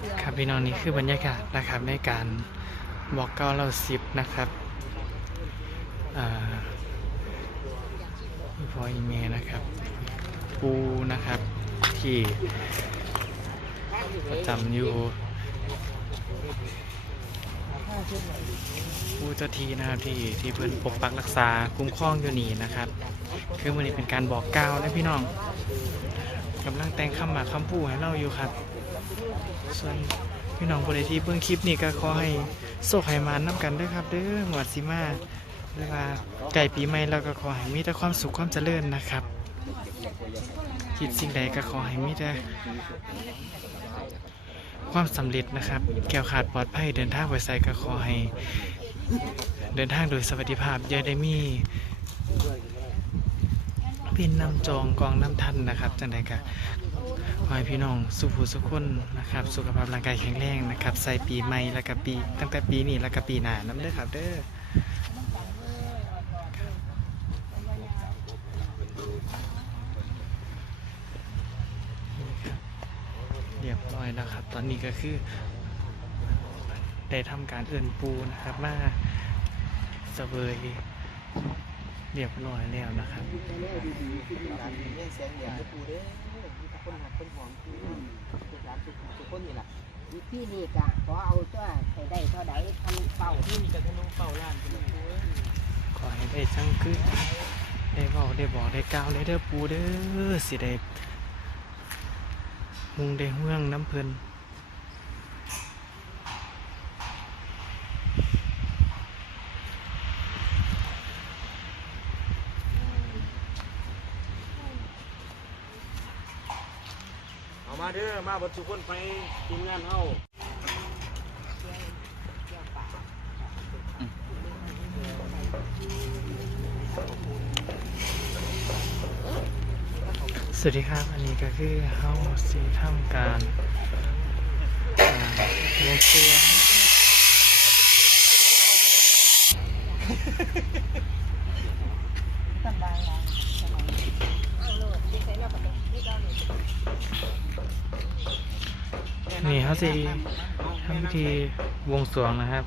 ครับพี่น้องนี่คือบรรยากาศนะครับในการบอกเก้าเราสิบนะครับพี่พออีเมนะครับปูนะครับที่ประจำอยู่ปูเจ้าทีนะครับที่ที่เพิ่อนปกปักรักษาคุ้มครองอยู่นี่นะครับ คือวันนี้เป็นการบอกกล่าวนะพี่น้องกำลังแต่งคำหมากคำพูให้เราอยู่ครับ ส่วนพี่น้องบริทีเพิ่งคลิปนี้ก็ขอให้โชคให้มานน้ำกันด้วยครับเด้อหมวดสิมาเรียกว่าไก่ปีใหม่แล้วก็ขอให้มีแต่ความสุขความเจริญนะครับ คิดสิ่งใดก็ขอให้มีแต่ความสำเร็จนะครับแก้วขาดปลอดภัยเดินทางไปไสก็ขอให้ เดินทางโดยสวัสดิภาพย่าได้มีเป็นนำจองกองน้ำทันนะครับจังใดก็ ขอให้พี่น้องสุขสุขคนนะครับ สุขภาพร่างกายแข็งแรงนะครับ ใส่ปีใหม่แล้วก็ปี ตั้งแต่ปีนี้แล้วก็ปีหน้าน้ำเด้อครับเด้อเรียบร้อยแล้วครับ ตอนนี้ก็คือ ได้ทำการเอื่นปูนะครับมาเสเวยเรียบร้อยแล้วนะครับ คนหักคนหอมคือสุกหลานทุกสุกคนนี่แหละที่นี่กะขอเอาตัวไปได้เท่าใดทำเป่าที่มีแต่ธนูเป่าล้านเป็นปูเอ้ยขอให้ได้จังคือได้บอกได้บอกได้กล่าวได้เด้อปูเด้อสิได้มุงได้เฮืองน้ำเพลิน มาเด้อมาบทุกคนไปทีมงานเฮาสวัสดีครับ อันนี้ก็คือเฮาสีทำการอ่าลงตัว สบายแล้วเอาโลดที่ใส่แล้วก็ต้องนี่ก็เลย นี่ เขาสิทำพิธีวงสรวงนะครับ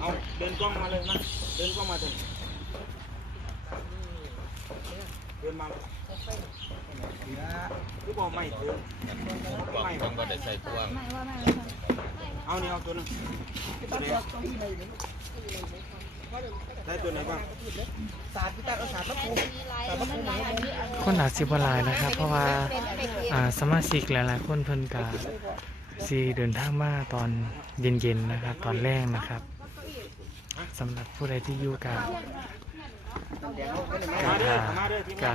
เอาเดินกล้องมาเลยนะเดินกล้องมาเถอะเดินมาลยคือบอกไม่เดินไม่ต้องก็ได้ใส่พวงไม่ว่าไม่เอานี่เอาตัวนึงตัวไหนได้ตัวไหนบ้างสาดพี่ตาเอาสาดมะปูสาดมะปูไหนอันนี้อันนี้คนอาจสิบหลายนะครับ เพราะว่าอ่าสมาชิกหลายๆคนเพิ่นกา สีเดินทางมาตอนเย็นๆนะครับ ตอนแรกนะครับสำหรับผู้ใดที่อยู่กับมาเด้อมากะงา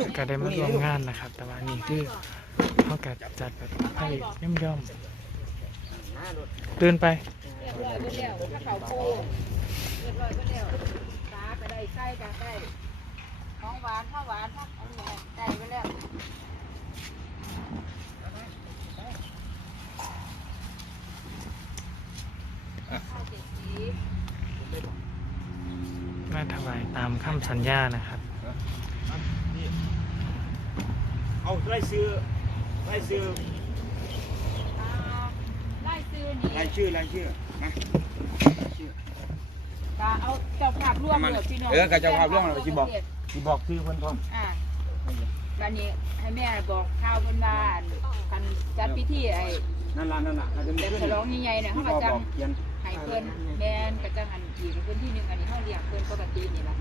กะกะได้มาร่วมงานนะครับ แต่ว่านี่คือเขากะจัดแบบให้ย่อมย่อมๆเดินไปเรียบร้อยไปแล้วาเขาปูเรียบร้อยไปแล้วสาไปได้ไส้กันได้ของหวานข้าวหวานอันนี้ได้ไปแล้ว มาถวายตามคำสัญญานะครับ เอาไล่ซื้อไล่ซื้อไล่ซื้อนี่รายชื่อรายชื่อมาก็เอาเจ้าภาพร่วมเลยพี่น้องเออกับเจ้าภาพร่วมเราสิบอกสิบอกชื่อเพิ่นพร้อมอ่า บัดนี้ให้แม่บอกข่าวเพิ่นว่าอันกันจัดพิธีไอ้นั่นล่ะนั่นล่ะเขาจะมีเด็กขึ้นฉลองใหญ่ๆเนี่ยที่เขาพ่ก็อจับงอกเขียนให้เพิ่นแม่นก็จังอันอีกพื้นที่หนึงอันนี้เฮาเลี้ยงเพิ่นปกตินี่ล่ะ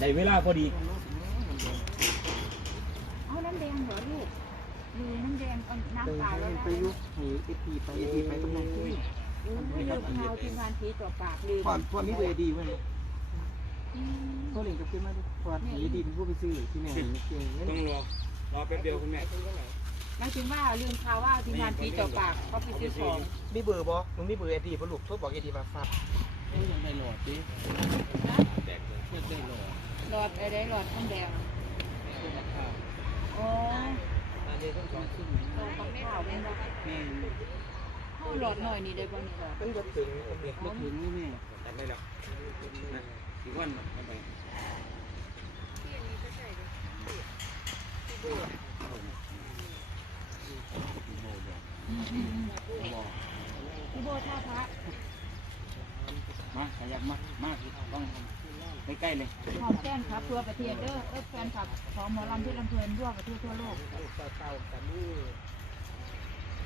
ในเวลาพอดีเอาน้ำแดงเหรอลูกดูน้ำแดงเอาน้ำเปล่าแล้วนะไปยุให้เอพีไปเอพีไปตรงนั้นที่ไม่ลืมข่าวทีมงานผีต่อปากลืมความความมีเวดีไว้อืม เขาเล่นกับเพื่อนมาความมีดีเป็นผู้ไปซื้อที่แม่เก่งต้องรอรอแป๊บเดียวคุณแม่หมายถึงว่าลืมข่าวว่าทีมงานผีต่อปากเขาไปซื้อของมีเบอร์บ่มึงมีเบอร์เอดีบ่ลูกโทรบอกเอดีมาฝากยังได้หลอดดินะยังได้หลอดหลอดอะไรหลอดน้ำแดงอ๋ออันนี้ต้องสองชิ้นหลอดของข้าวแม่นบ่แม่เข้าหลอดหน่อยนี่ได้บ่นี่หลอดเพิ่งจะถึงเด็กมาถึงนี่แม่ตัดได้แล้วนะอีกวันเอาไปพี่โบท่าพระมาขยับมา มาต้องใกล้ๆเลยหอมแก้นครับทั่วประเทศเด้อแฟนคลับของหมอลำที่ลำเพลินทั่วประเทศทั่วโลก เต่าๆกับนี่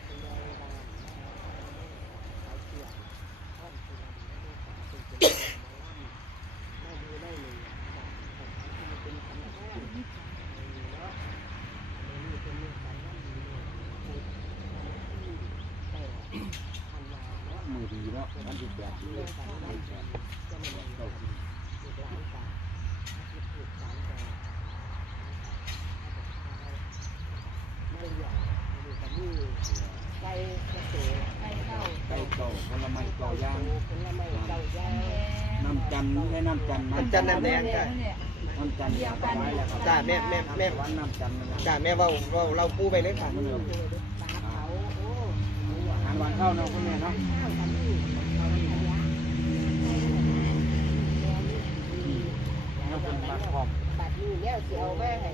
เป็นแรงดันเขาเกี่ยวข้อนคือเป็นเป็นไม่ดูได้หนึ่งเป็นคำแรกเนาะอันนี้เป็นเรื่องการนั่งดีเนี่ยแต่ทันวาเนาะ มือ ดีเนาะมันดีแบบดีเลยแบบเราลูกหลานตาที่ถูกสารแต่ไม่ยอยู่กับนี่ไก่กระเสือไก่เต้าไก่เก่าผลไม้เก่าย่างผลไม้เก่าย่างน้ำจันทร์ไม่น้ำจันทร์น้ำจันทร์น้ำแดงจ้ะน้ำจันทร์ไม้แล้วครับจ้าแม่แม่แม่วันน้ำจันทร์จ้าแม่ว่าเว่าเราปูไปเลยค่ะอาหารวันเข้าเนาะคุณแม่เนาะแล้ว เป็นปลาคอมบัดนี้แล้วสิเอามาให้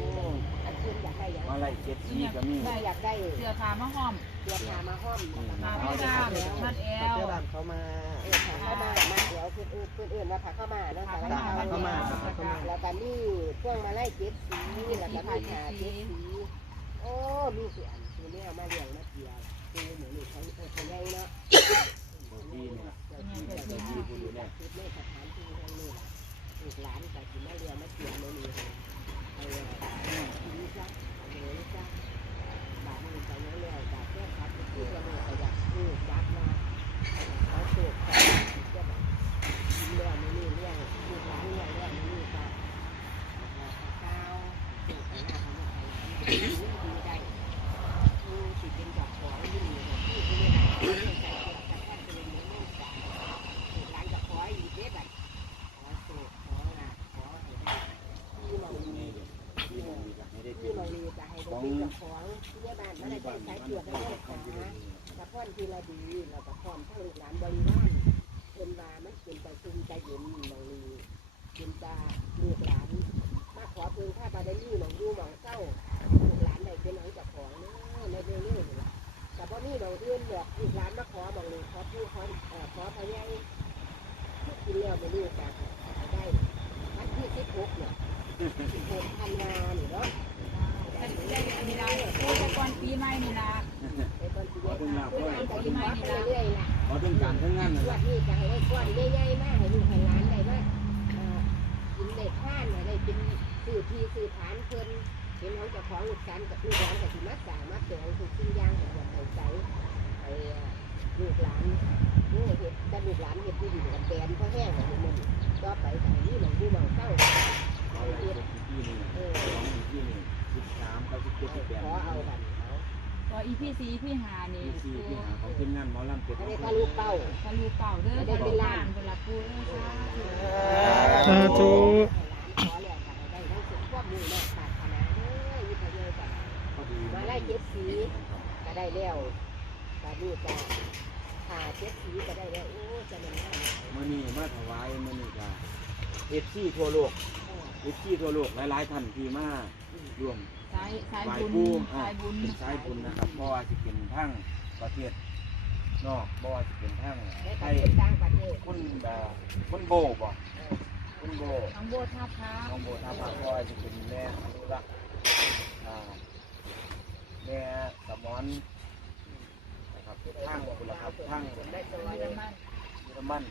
อันคุณอยากได้อย่างมาไล่เจ็ดสีก็มีถ้าอยากได้เสือขามะหอมเดี๋ยวพามาห้อมมาพี่ดามมัดแอลเจ้าดำเขามาเออพาเข้ามามาเดี๋ยวเพื่อนอื่นเพื่อนอื่นว่าพาเข้ามาเนาะพาเข้ามาแล้วก็นี่พวงมาไล่เจ็ดสีแล้วก็มีขาเจ็ดสีโอ้มีเสียงคือเนี่ยมาเลี้ยงมาเกี่ยวคือเหมือนนี่เขาเขาใหญ่เนาะดีเนี่ยดีคุณดูเนี่ยคือในสถานที่ตรงนี้ล่ะลูกหลานแต่ที่มาเลี้ยงม นสื่อที่สื่อฐานเพิ่นเห็นของเจ้าของลูกหลานกับลูกหลานกับที่มัดสามัดเสียงทุกสิ่งอย่างของใส่ใจไอ้ลูกหลานนี่เห็ดแต่ลูกหลานเห็ดที่อยู่กับแบนเพราะแห้งของมันก็ไปแต่นี่หลงดูหลงเศร้า เอาไล่เจ็ดที่นี่เออสองที่นี่สิบสามกับสิบเจ็ดสิบแปดขอเอากันเขาก็อีพี่สีพี่หานี่ที่สี่ที่หาของทีมงานหมอลำเป็ดให้ได้ทะลุเป้าทะลุเป่าเด้อทะลุล้านเวลาปูเด้อสาธุสาธุขอแล้วกันได้ทั้งสุขภาพมือแม่ปรารถนาเอ้ยวิทยากันพอดีมาไล่เจ็ดสีก็ได้แล้วตอนนี้จะหาเจ็ดสีก็ได้แล้วโอ้จะเป็นง่ายมื่อนี้มาถวายมื่อนี้ก็เอฟซีทั่วโลก เอฟซีทั่วโลกหลายๆท่านที่มาร่วมสายสายไหว้บุญปู่สายบุญเป็นสายบุญนะครับเพราะว่าจะเป็นทั้งประเทศนอกเพราะว่าจะเป็นทั้งในปไทระยเทศต่างประเทศคุณแบบคุณโบบ่คุณโบน้องโบท่าพระน้องโบทาพาเพราะว่าจะเป็นแม่อนุรักษ์อ่าแม่สมอนนะครับทั้งคุณละครับทั้งได้ซอมียน้ำมันเยอรมัน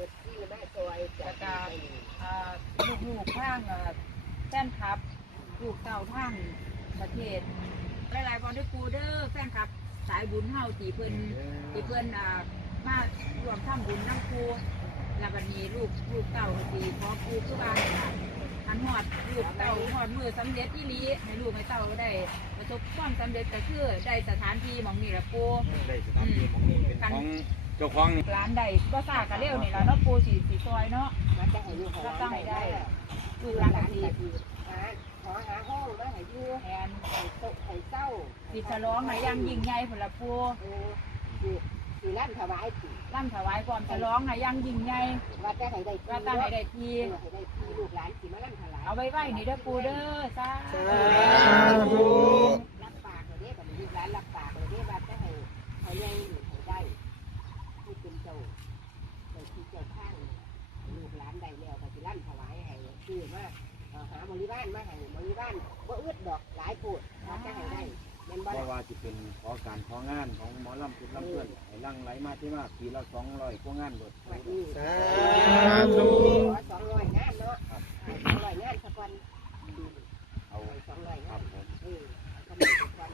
เอฟซีได้ซอยจากอ่าลูกๆทางอ่าแฟนคลับ ลูกเต่าทางประเทศ หลายๆบอลด้วยกูเด้อแฟนคลับ สายบุญเฮาตีเพิ่นตีเพิ่นอ่ามารวมทำบุญน้ำครูแล้วบัดนี้ลูกลูกเต่าตีขอครูคือว่าหันหอดลูกเต่าหอดมือสำเร็จอีหลีให้ลูกให้เต่าได้ประสบความสำเร็จก็คือได้สถานที่หมองนี่ละปูได้สถานที่ของนี่เป็นของ เจ้าของนี่ร้านใดก็ซากกะเร็วนี่ละเนาะปูสีสีซอยเนาะมาจะให้ลูกก็ตั้งให้ได้ลูลูกกหหลาลานนดีก็สีหาขอหาห้องมาให้อยู่แทนให้ตกให้เศร้าสีฉลองให้อยังยิ่งใหญ่ผลละปูเออสิสิลั่นถวายสิร่ำถวายความฉลองให้อยังยิ่งใหญ่ว่าจะให้ได้ว่าตั้งให้ได้ทีให้ได้ที่ลูกหลานสิมาลั่นถวายเอาไว้ไว้นี่เด้อปูเด้อจ้ารั็นขอการของานของหมอลำคุณลำเพื่อนไหลลังไหลมาที่มากปีละสองร้อยพวกงานหมดสาธุสองร้อยงานเนาะสองร้อยงานสักวันเอาสองร้อยงนเอสองร้อยสักวั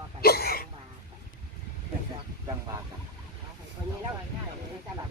อไปจังบาจังบากันวันนี้เราจะหลับ